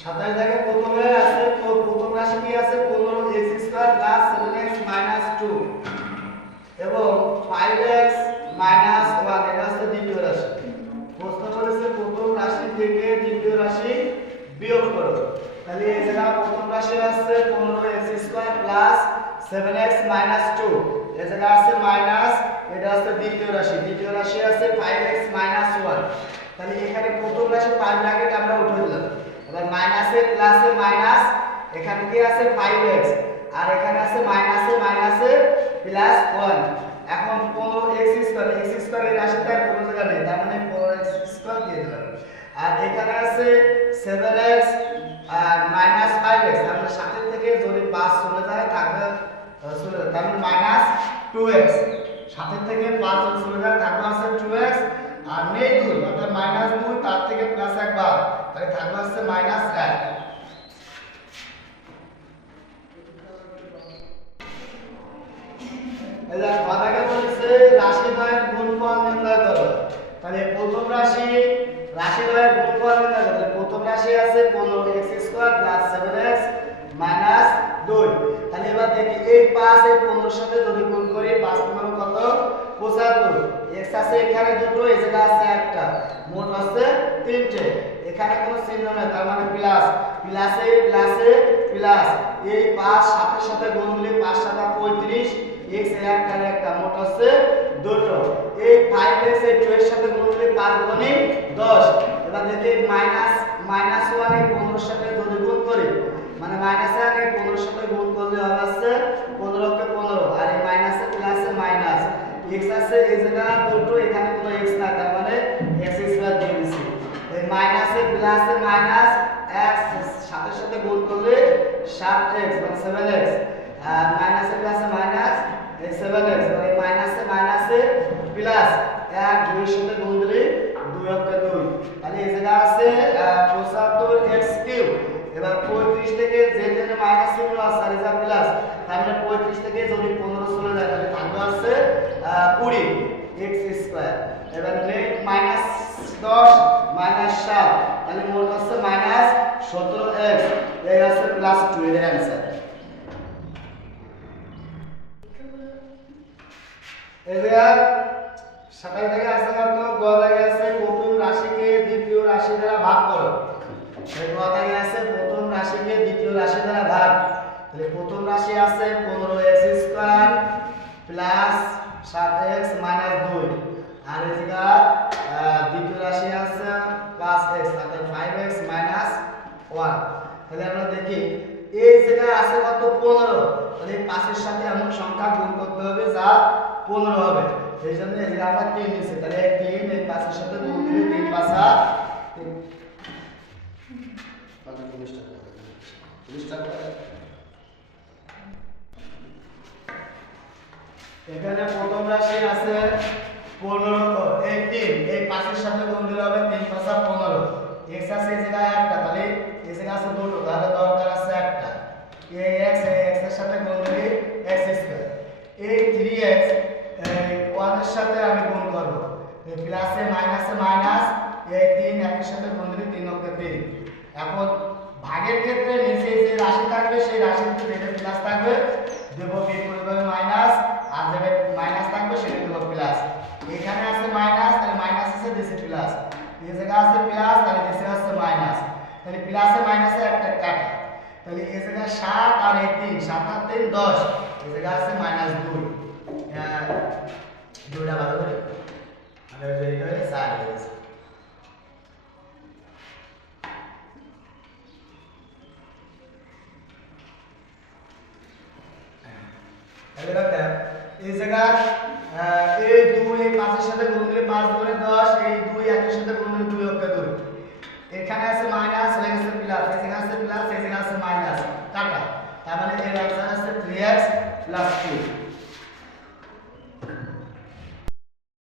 27 থেকে প্রথমে আছে প্রথম রাশি কি আছে 15x² + 7x - 2 এবং 5x - 1 এটা হচ্ছে দ্বিতীয় রাশি। প্রশ্ন করেছে প্রথম রাশি থেকে দ্বিতীয় রাশি বিয়োগ করো। তাহলে এই জায়গা প্রথম রাশি আছে 15x² + 7x - 2, এই জায়গা আছে মাইনাস, এটা হচ্ছে দ্বিতীয় রাশি। দ্বিতীয় রাশি আছে 5x - 1। তাহলে এখানে প্রথম রাশি 5 ব্র্যাকেট আমরা উঠে দিলাম। এবার মাইনাসে প্লাসে মাইনাস, এখানে কি আছে 5x আর এখানে আছে মাইনাসে মাইনাসে প্লাস 1। এখন 15x² এর রাশিটা কোনো জায়গা নেই, তার মানে 4x² দিয়ে দিলাম। আর এখানে আছে 7x আর মাইনাস 5x, আমরা সাথে থেকে যদি 5 চলে যায় থাকবে চলে যায়, তার মানে -2x। সাথে থেকে 5 চলে যায় থাকবে আছে 2x আর নেই 2, অর্থাৎ -2, তার থেকে প্লাস একবার, তাহলে থাকবে আছে -1। এবার কথাকে বলেছে রাশিদ্বয়ের গুণফল নির্ণয় করো। তাহলে প্রথম রাশি রাশিদ্বয়ের গুণফল নির্ণয় করতে প্রথম রাশি আছে 15x² + 7x - 2। তাহলে এবার দেখি এই 5 এই 15 এর সাথে যদি গুণ করি 5 15 কত 75। x আছে এখানে দুটো, এই জায়গা আছে একটা, মোট আছে তিনটে। এখানে কোনো চিহ্ন নেই, তার মানে প্লাস, প্লাসে প্লাসে প্লাস। এই 5 সাথে সাথে গুণ দিলে 5 7 35, x এর একটা, মোট আছে দুটো। এই 5x এই 2 এর সাথে গুণ দিলে 5 গুণে 10। এবার দেখি -1 এই 15 এর সাথে যদি গুণ করি, মানে -1 এই 15 এর সাথে গুণ করলে হবে আছে 15 কে 15, আর এই মাইনাসে প্লাসে মাইনাস। x আছে এই জায়গা দুটো, এখানে কোনো x না, তার মানে x² দিয়ে দিছি। এই মাইনাসে প্লাসে মাইনাস, x সাথে সাথে গুণ করলে 7x মানে 7x, আর মাইনাসে প্লাসে মাইনাস এই 7x, মানে মাইনাসে মাইনাসে প্লাস 1 2 এর সাথে গুণ দিলে 2 কে 2। তাহলে এই জায়গা আছে 75x³। এবার 35 থেকে যে যে মাইনাস চিহ্ন আছে আর এটা প্লাস, তার মানে 35 থেকে যদি 15 চলে যায় তাহলে থাকবে আছে 20x²। এবার -10 - 7, তাহলে মোট আছে -17x, এই আছে +2 এর आंसर। এবার 27 থেকে আসছে কত গ থেকে আছে প্রথম রাশিকে দ্বিতীয় রাশি দ্বারা ভাগ করো। এই গ থেকে আছে প্রথম রাশিকে দ্বিতীয় রাশি দ্বারা ভাগ। তাহলে প্রথম রাশি আছে 15x² + 7x - 2, আর এই জায়গা দ্বিতীয় রাশি আছে 5x, অর্থাৎ 5x - 1। তাহলে আমরা দেখি এই জায়গা আছে কত 15, তাহলে 5 এর সাথে এমন সংখ্যা গুণ করতে হবে যা 15 হবে। এই জন্য এই জায়গা আমরা 3 নিয়েছি, তাহলে 3 এই 5 এর সাথে গুণ দিলে 3 5 3 এখানে প্রথম রাশি আছে 15, এই 3 এই 5 এর সাথে গুণ দিলে হবে 3 5 15। x আছে এই জায়গায় একটা, তাহলে এই জায়গা আছে দুটো, তাহলে দরকার আছে একটা। এই x এর সাথে গুণ দিলে x²। এই 3x এই 1 এর সাথে আমি গুণ করব, এই প্লাসে মাইনাসে মাইনাস, এই 3 এর সাথে গুণ দিলে 3 কে 3। এখন ভাগের ক্ষেত্রে নিচে যে রাশি থাকবে সেই রাশিতে যেটা প্লাস থাকবে দেব বিপরীত ভাবে মাইনাস, আর যেটা মাইনাস থাকবে সেটা দেব প্লাস। এখানে আছে মাইনাস, তাহলে মাইনাস আছে দিছে প্লাস, এই জায়গা আছে প্লাস, তাহলে দিছে আছে মাইনাস। তাহলে প্লাসে মাইনাসে একটা কাটা, তাহলে এই জায়গা 7 আর এই 3, 7 আর 3 10, এই জায়গা আছে -2। দুইটা ভালো করে মানে এইটা হলো 4 হয়ে গেছে। তাহলে দেখো এই জায়গা